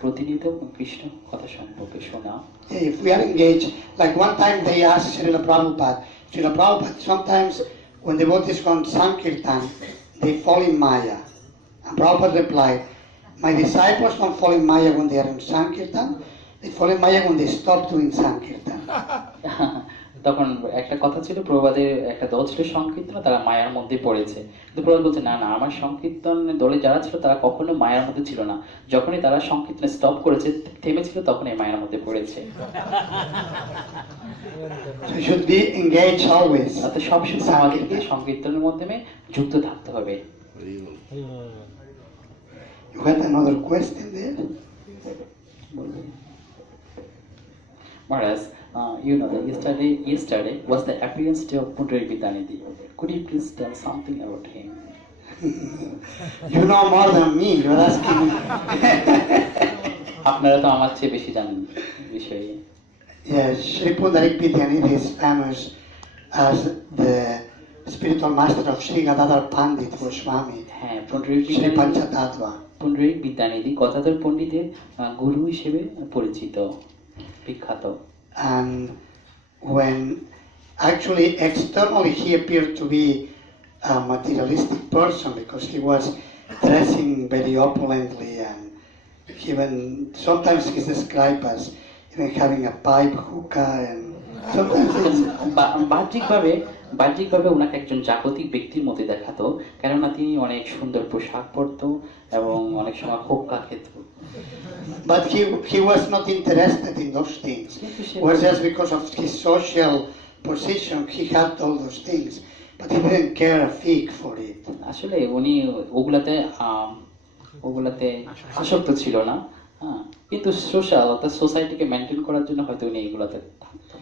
প্রতিনিয়ত কৃষ্ণ কথা সম্পর্কে শোনা। If we are engaged, like one time they asked Srila Prabhupada, sometimes when devotees go on Sankirtan, they fall in Maya. And Prabhupada replied, my disciples don't fall in Maya when they are in Sankirtan, they fall in Maya when they stop doing Sankirtan. তখন একটা কথা ছিল, প্রভুপাদের একটা দল ছিল সংকীর্তন, তারা মায়ার মধ্যে পড়েছে। কিন্তু প্রভুপাদ বলছে না না, আমার সংকীর্তন দলে যারা ছিল তারা কখনো মায়ার মধ্যে ছিল না, যখনই তারা সংকীর্তন স্টপ করেছে, থেমেছিল, তখনই মায়ার মধ্যে পড়েছে। So you should be engaged always. অর্থাৎ সবসময় আমাদেরকে সংকীর্তনের মাধ্যমে যুক্ত থাকতে হবে। You had another question there? Maharaj, you know that yesterday was the appearance day of Pundarik Vidyanidhi. Could you please tell something about him? You know more than me, you're asking me. আপনারা তো আমার চেয়ে বেশি জানেন বিষয়ে। Yes, Sri Pundarik Vidyanidhi is famous as the spiritual master of Sri Gadadhar Pandit Goswami, হ্যাঁ, Pundarik Sri Panchatattva. Pundarik বিদ্যানিধি গদাধর পণ্ডিতের গুরু হিসেবে পরিচিত, বিখ্যাত। And when actually externally he appeared to be a materialistic person because he was dressing very opulently and even sometimes he's described as even having a pipe hookah and sometimes it's, বাহ্যিকভাবে ওনাকে একজন জাগতিক ব্যক্তির মধ্যে দেখাতো, কেননা তিনি অনেক সুন্দর পোশাক পরতো এবং অনেক সময় হুক্কা খেত। but he was not interested in those things. It was just because of his social position he had all those things, but he didn't care a fig for it. আসলে উনি ওগুলাতে আসক্ত ছিল না, হ্যাঁ, কিন্তু সোশ্যাল অর্থাৎ সোসাইটিকে মেনটেন করার জন্য হয়তো উনি এগুলাতে থাকতো,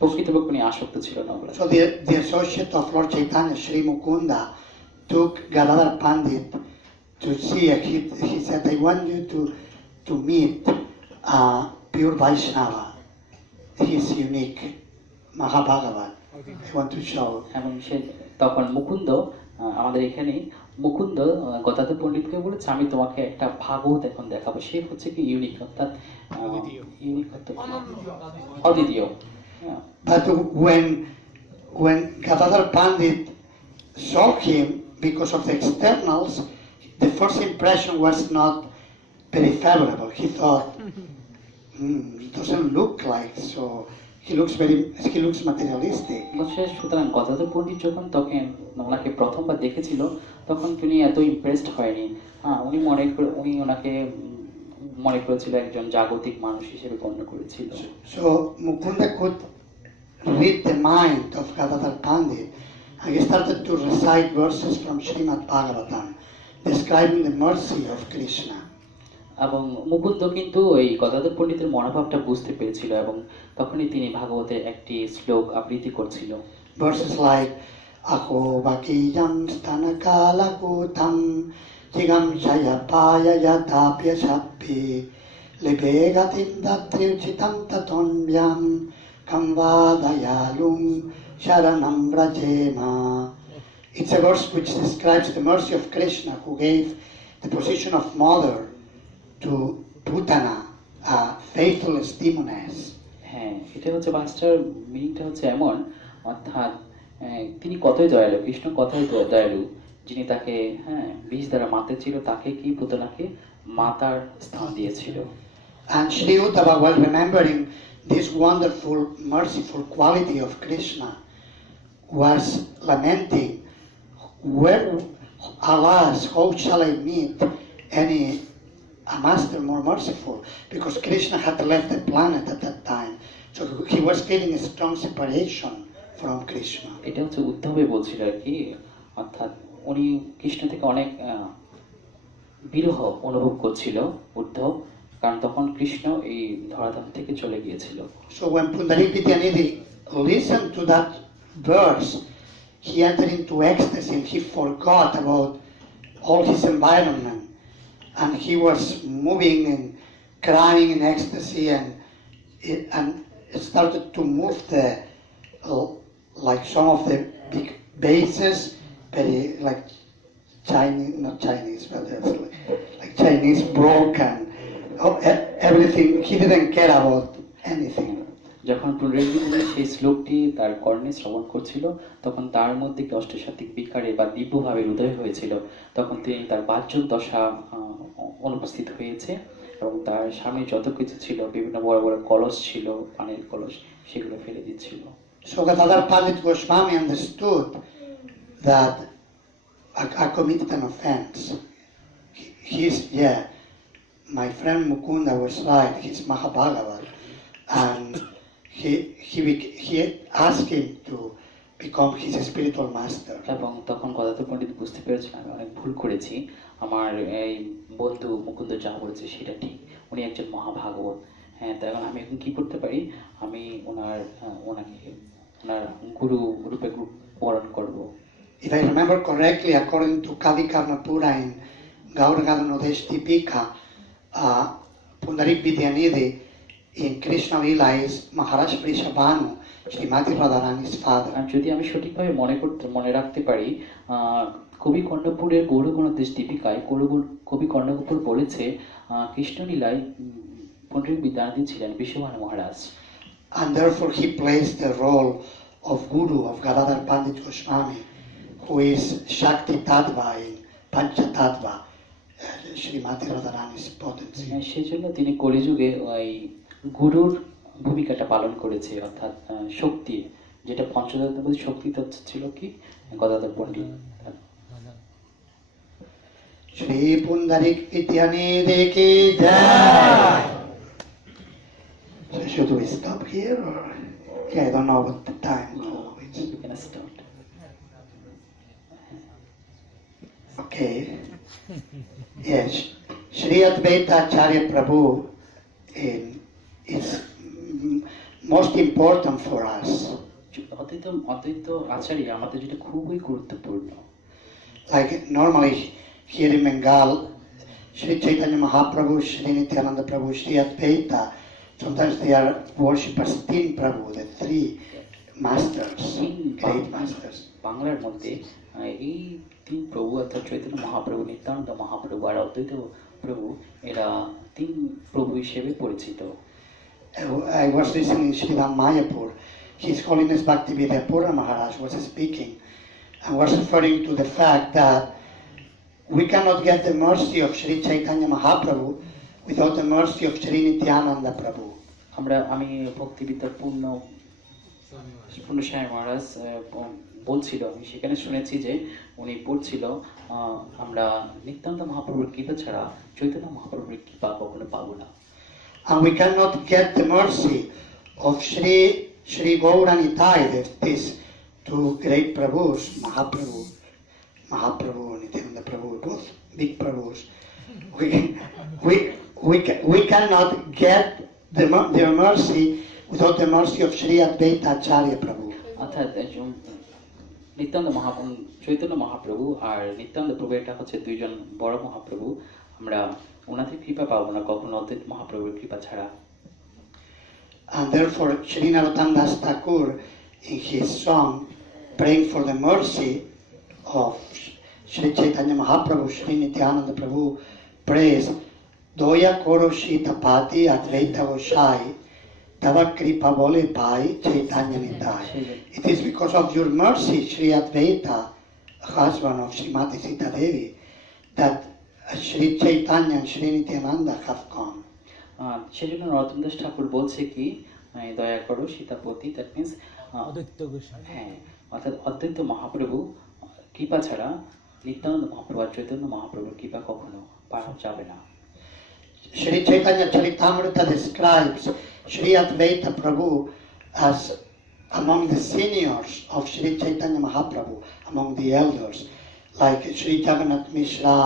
প্রকৃতপক্ষে উনি আসক্ত ছিল না ওগুলা। So the associate of Lord Chaitanya, Sri Mukunda, took Gadadhar Pandit to see. He said, I want you to meet pure Vaishnava. He is unique, Mahabhagavat. I want to show. এবং সে তখন মুকুন্দ, আমাদের এখানে মুকুন্দ গদাধর পণ্ডিতকে বলেছে, আমি তোমাকে একটা ভাগবত এখন দেখাবো, সে হচ্ছে কি ইউনিক, অর্থাৎ ইউনিক অদ্বিতীয়। But when Gadadhar Pandit saw him, because of the externals, the first impression was not very favorable. He thought, it doesn't look like so. He looks materialistic. সুতরাং গদাধর পণ্ডিত যখন তখন ওনাকে প্রথমবার দেখেছিল, তখন তিনি এত ইমপ্রেসড হয়নি। উনি ওনাকে মনে করেছিল একজন জাগতিক মানুষ হিসেবে গণ্য করেছিল। So Mukunda could read the mind of Gadadhar Pandit, and he started to recite verses from Srimad Bhagavatam describing the mercy of Krishna. এবং মুকুন্দ কিন্তু ওই গদাধর পণ্ডিতের মনোভাবটা বুঝতে পেরেছিল এবং তখনই তিনি ভাগবতের একটি শ্লোক আবৃত্তি করছিল। Verses like Aho Vakiyam Stanakalakutam Jigam Shayapaya Yatapya Shappi Libegatim Datriuchitam Tatonyam Kamvadayalum Sharanam Vrajema. It's a verse which describes the mercy of Krishna, who gave the position of mother to Putana, a faithless demoness. হ্যাঁ, এটা হচ্ছে ভাষার মিনিংটা হচ্ছে এমন, অর্থাৎ তিনি কতই দয়ালু, কৃষ্ণ কতই দয়ালু, যিনি তাকে বিষ দ্বারা মাতেছিল, তাকে কি পুতনাকে মাতার স্থান দিয়েছিল। And Sri Uddhava, while remembering this wonderful, merciful quality of Krishna, was lamenting, alas, how shall I meet a master more merciful? Because Krishna had left the planet at that time, so he was feeling a strong separation from Krishna. এটা হচ্ছে উদ্ধবে বলছিল আর কি, অর্থাৎ উনি কৃষ্ণ থেকে অনেক বিরহ অনুভব করছিল উদ্ধব, কারণ তখন কৃষ্ণ এই ধরাধাম থেকে চলে গিয়েছিল। So when Pundarik Vidyanidhi listened to that verse, he entered into ecstasy and he forgot about all his environment, and he was moving and crying in ecstasy, and it started to move like some of the big bases, very like Chinese, not Chinese, but like Chinese broke, everything. He didn't care about anything. যখন পুনরুজ্জীবনের সেই শ্লোকটি তার কর্ণে শ্রবণ করছিল, তখন তার মধ্যে একটি অষ্টসাত্ত্বিক বিকারে বা দিব্যভাবের উদয় হয়েছিল। তখন তিনি তার বাহ্যিক দশা অনুপস্থিত হয়েছে এবং তার সামনে যত কিছু ছিল, বিভিন্ন বড় বড় কলস ছিল, পানির কলস, সেগুলো ফেলে দিচ্ছিল। So Gadadhar Pandit Goswami understood that I committed an offense. My friend Mukunda was right. He's Mahabhagavat, and he asked him to become his spiritual master. এবং তখন গদাধর পণ্ডিত বুঝতে পেরেছেন আমি অনেক ভুল করেছি, আমার এই বন্ধু মুকুন্দ যা বলেছে সেটা ঠিক, উনি একজন মহাভাগবত। হ্যাঁ, তাই আমি এখন কি করতে পারি, আমি ওনাকে ওনার গুরু রূপে বরণ করব। If I remember correctly, according to Kavi Karnapura in Gauragada Nodesh Deepika, Pundarik Vidyanidhi in Krishna Lila is Maharaj Vrishabhanu, Srimati Radharani's father. আর যদি আমি সঠিকভাবে মনে রাখতে পারি, কবি কর্ণপুরের গৌরগণদেশ দীপিকায় কবি কর্ণপুর বলেছে কৃষ্ণলীলায় পণ্ডিত বিদ্যানাথী ছিলেন বিশ্বভানু মহারাজ। And therefore he plays the role of Guru of Gadadhar Pandit Goswami, who is Shakti Tattva in Pancha Tattva, Srimati Radharani's potency. সেই জন্য তিনি কলিযুগে ওই গুরুর ভূমিকাটা পালন করেছে, অর্থাৎ শক্তি, যেটা পঞ্চতত্ত্বের মধ্যে শক্তি তত্ত্ব ছিল কি গদাধর পণ্ডিত। Shri Pundarik Vidyanidhi ki jai. So should we stop here or? Yeah, I don't know what the time is. You can start. Okay. Yes. Shri Advaita Acharya Prabhu is most important for us. অদ্বৈত আচার্য আমাদের যেটা খুবই গুরুত্বপূর্ণ। Like normally here in Bengal, Sri Chaitanya Mahaprabhu, Sri Nityananda Prabhu, Sri Advaita, sometimes they are worshippers Tin Prabhu, the three masters, great masters. বাংলার মধ্যে এই তিন প্রভু অর্থাৎ চৈতন্য মহাপ্রভু, নিত্যানন্দ মহাপ্রভু আর অদ্বৈত প্রভু, এরা তিন প্রভু হিসেবে পরিচিত। I was listening to Sridham Mayapur. His Holiness Bhaktivedanta Pura Maharaj was speaking and was referring to the fact that we cannot get the mercy of Sri Chaitanya Mahaprabhu without the mercy of Sri Nityananda Prabhu. আমি ভক্তিবিদ্যার পূর্ণ স্বামী মহারাজ বলছিল, আমি সেখানে শুনেছি যে উনি বলছিল আমরা নিত্যানন্দ মহাপ্রভুর কৃপা ছাড়া চৈতন্য মহাপ্রভুর কৃপা কখনো পাবো না। And we cannot get the mercy of Sri Gauranitai, these two great Prabhus, Mahaprabhu, Nityananda Prabhu, both big Prabhus. We cannot get their mercy without the mercy of Sri Advaita Acharya Prabhu. অর্থাৎ চৈতন্য মহাপ্রভু আর নিত্যানন্দ প্রভু, এটা হচ্ছে দুইজন বড় মহাপ্রভু, আমরা ওনাদের কৃপা পাবো না কখনো অদ্বৈত মহাপ্রভুর কৃপা ছাড়া। And therefore Sri Narottam Das Thakur in his song praying for the mercy of Sri Chaitanya Mahaprabhu, Sri Nityananda Prabhu prays Doya Koro Shita Pati Advaita Goshai Tava Kripa Bole Pai Chaitanya Nitai. It is because of your mercy, Sri Advaita, husband of Srimati Sita Devi, that Sri Chaitanya and Sri Nityananda have come. সেজন্য নরোত্তম দাস ঠাকুর বলছে কি দয়া করো Sitapati, that means হ্যাঁ, অর্থাৎ অদ্বৈত মহাপ্রভু কৃপা ছাড়া নিত্যানন্দ মহাপ্রভু আর চৈতন্য মহাপ্রভুর কৃপা কখনো পাওয়া যাবে না। Sri Chaitanya Charitamrita describes Sri Advaita Prabhu as among the seniors of Sri Chaitanya Mahaprabhu, among the elders, like Sri Jagannath Mishra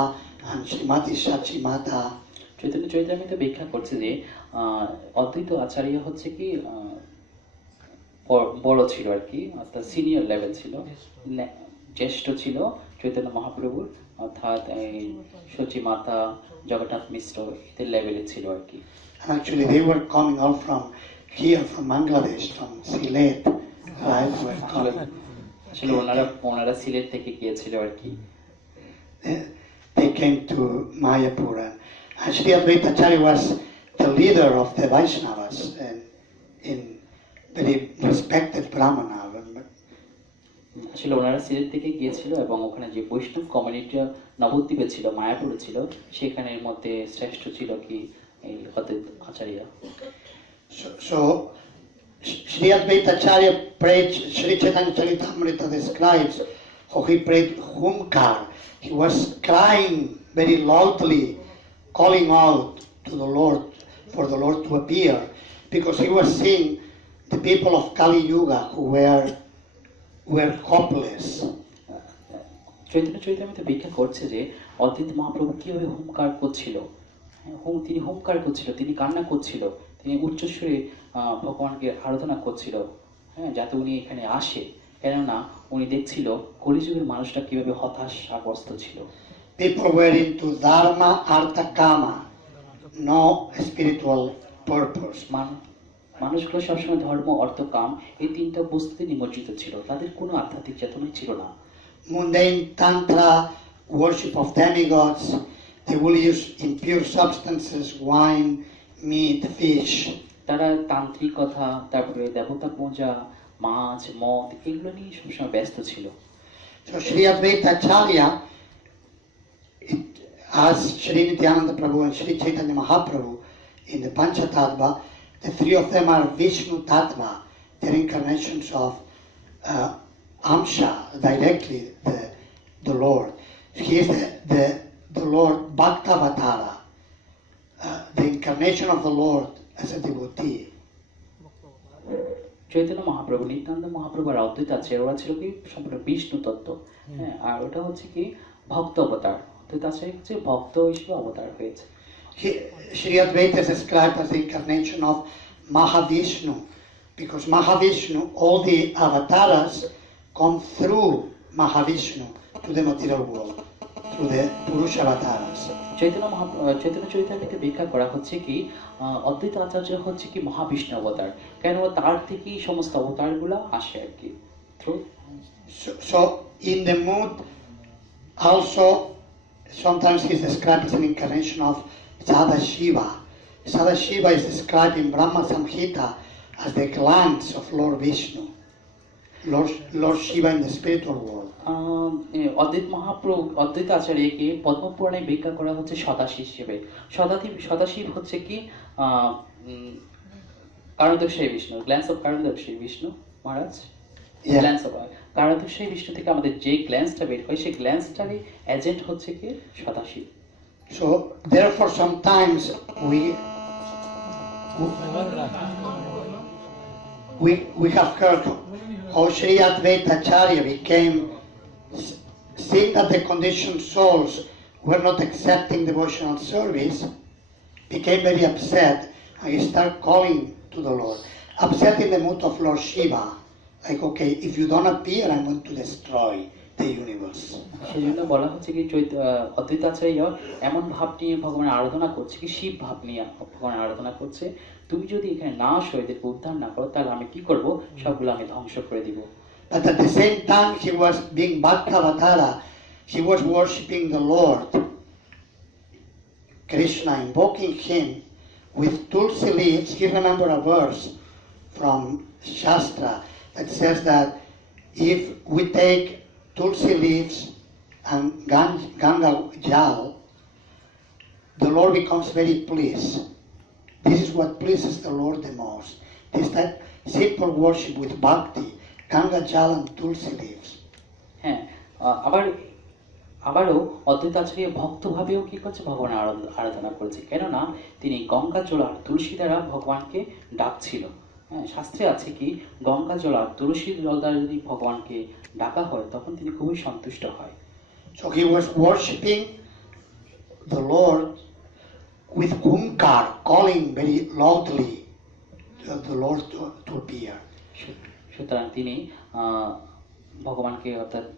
and Srimati Sachi Mata. Chaitanya চরিতামৃত ব্যাখ্যা করছে যে অদ্বৈত আচার্য হচ্ছে কি বড় ছিল আর কি, অর্থাৎ সিনিয়র লেভেল ছিল, জ্যেষ্ঠ ছিল চৈতন্য মহাপ্রভুর, অর্থাৎ সচি মাতা, জগন্নাথ মিশ্র এদের লেভেলে ছিল আর কি। Actually they were coming all from here, from Bangladesh, from Sylhet, right? আসলে ওনারা সিলেট থেকে গিয়েছিল আর কি। They came to Mayapur And Sri Advaita Acharya was the leader of the Vaishnavas and in very respected Brahmana. আসলে ওনারা সিলেট থেকে গিয়েছিল এবং ওখানে যে বৈষ্ণব কমিউনিটি নবদ্বীপে ছিল, মায়াপুরে ছিল, সেখানের মধ্যে শ্রেষ্ঠ ছিল কি এই অদ্বৈত আচার্য। So Sri Advaita Acharya prayed, Sri Chaitanya Charitamrita describes how he prayed Humkar. He was crying very loudly, calling out to the Lord for the Lord to appear, because he was seeing the people of Kali Yuga who were hopeless. Chaitanya চরিতামৃতে ব্যাখ্যা করছে যে অদ্বৈত মহাপ্রভু কিভাবে হুঙ্কার করছিল। তিনি হুঙ্কার করছিল, তিনি কান্না করছিল, তিনি উচ্চস্বরে ভগবানকে আরাধনা করছিল, হ্যাঁ, যাতে উনি এখানে আসে, কেননা উনি দেখছিল কলিযুগের মানুষটা কিভাবে হতাশাগ্রস্ত ছিল। People were into dharma, artha, kama, no spiritual purpose. মানুষগুলো সবসময় ধর্ম, অর্থ, কাম এই তিনটা বস্তুতে নিমজ্জিত ছিল, তাদের কোনো আধ্যাত্মিক চেতনাই ছিল না। Mundane tantra, worship of demigods, they will use impure substances, wine, meat, fish. তারা তান্ত্রিকতা, তারপরে দেবতা পূজা, মাছ, মদ এগুলো নিয়ে সবসময় ব্যস্ত ছিল। So Sri Advaita Acharya, as Sri Nityananda Prabhu and Sri Chaitanya Mahaprabhu in the Panchatattva, the three of them are Vishnu Tattva, they're incarnations of Amsha, directly the Lord. He is the Lord Bhaktavatara, the incarnation of the Lord as a devotee. Chaitanya মহাপ্রভু, নিত্যানন্দ মহাপ্রভু আর অদ্বৈত আচার্য ওরা ছিল কি সম্পূর্ণ বিষ্ণু তত্ত্ব, হ্যাঁ, আর ওটা হচ্ছে কি ভক্ত অবতার। অদ্বৈত আচার্য হচ্ছে ভক্ত হিসেবে অবতার হয়েছে। Sri Advaita is described as the incarnation of Mahavishnu, because Mahavishnu, all the avatars come through Mahavishnu to the material world, through the Purusha avatars. Chaitanya চরিতামৃতে ব্যাখ্যা করা হচ্ছে কি অদ্বৈত আচার্য হচ্ছে কি মহাবিষ্ণু অবতার, কেন তার থেকেই সমস্ত অবতারগুলো আসে আর কি। So in the mood, also sometimes he's described as an incarnation of Sadashiva. Sadashiva is described in Brahma Samhita as the glance of Lord Vishnu, Lord Shiva in the spiritual world. অদ্বৈত আচার্যকে পদ্মপুরাণে ব্যাখ্যা করা হচ্ছে সদাশিব হিসেবে। সদাশিব হচ্ছে কি কারণদর্শী বিষ্ণু, গ্ল্যান্স অফ কারণদর্শী বিষ্ণু মহারাজ। গ্ল্যান্স অফ কারণদর্শী বিষ্ণু থেকে আমাদের যে গ্ল্যান্সটা বের হয় সেই গ্ল্যান্সটারই এজেন্ট হচ্ছে কি Sadashiv. So therefore sometimes we have heard how Sri Advaita Acharya became, seeing that the conditioned souls were not accepting devotional service, became very upset and he started calling to the Lord. Upset in the mood of Lord Shiva, like, okay, if you don't appear, I'm going to destroy the universe. সেই জন্য বলা হচ্ছে কি অদ্বৈত আচার্য এমন ভাব নিয়ে ভগবানের আরাধনা করছে কি শিব ভাব নিয়ে ভগবানের আরাধনা করছে, তুমি যদি এখানে না আসো, এদেরকে উদ্ধার না করো, তাহলে আমি কি করব, সবগুলো আমি ধ্বংস করে দিব। But at the same time he was being Bhaktavatara, he was worshipping the Lord Krishna, invoking him with tulsi leaves. He remembered a verse from Shastra that says that if we take tulsi leaves and Ganga Jal, the Lord becomes very pleased. This is what pleases the Lord the most. This type simple worship with bhakti, Ganga Jal and tulsi leaves. হ্যাঁ, আবারও অদ্বৈত আচার্য ভক্তভাবেও কি করছে, ভগবানের আরাধনা করেছে, কেননা তিনি গঙ্গা জল আর তুলসী দ্বারা ভগবানকে ডাকছিল। হ্যাঁ, শাস্ত্রে আছে কি গঙ্গা জল আর তুলসী জল দ্বারা যদি ভগবানকে ডাকা হয় তখন তিনি খুবই সন্তুষ্ট হয়। So he was worshipping the Lord with Humkar, calling very loudly the Lord to appear. সুতরাং তিনি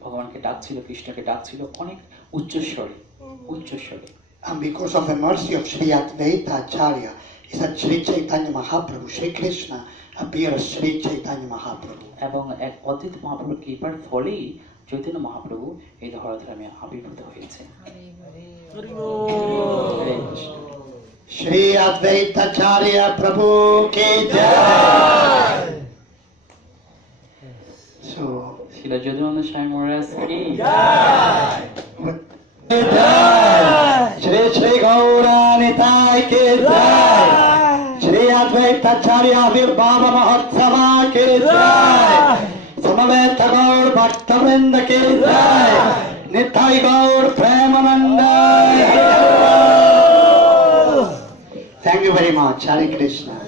ভগবানকে ডাকছিল, কৃষ্ণকে ডাকছিল অনেক উচ্চস্বরে। And because of the mercy of Sri Advaita Acharya, is that Sri Chaitanya Mahaprabhu, Sri Krishna appears as Sri Chaitanya Mahaprabhu. এবং এক অদ্বৈত মহাপ্রভুর কৃপার ফলেই চৈতন্য মহাপ্রভু এই ধরাধামে আবির্ভূত হয়েছে। হরে Krishna. Shri Advaitacharya Prabhu ki jai. So, শিলা যদুনন্দ স্বামী মহারাজ কি Shri Shri Gauranitai ki jai. Shri Advaitacharya Virbhava Mahotsava ki jai. Samaveta Gaur Bhaktavrinda ki jai. Nithai Gaur Premananda. Thank you very much. Hare Krishna.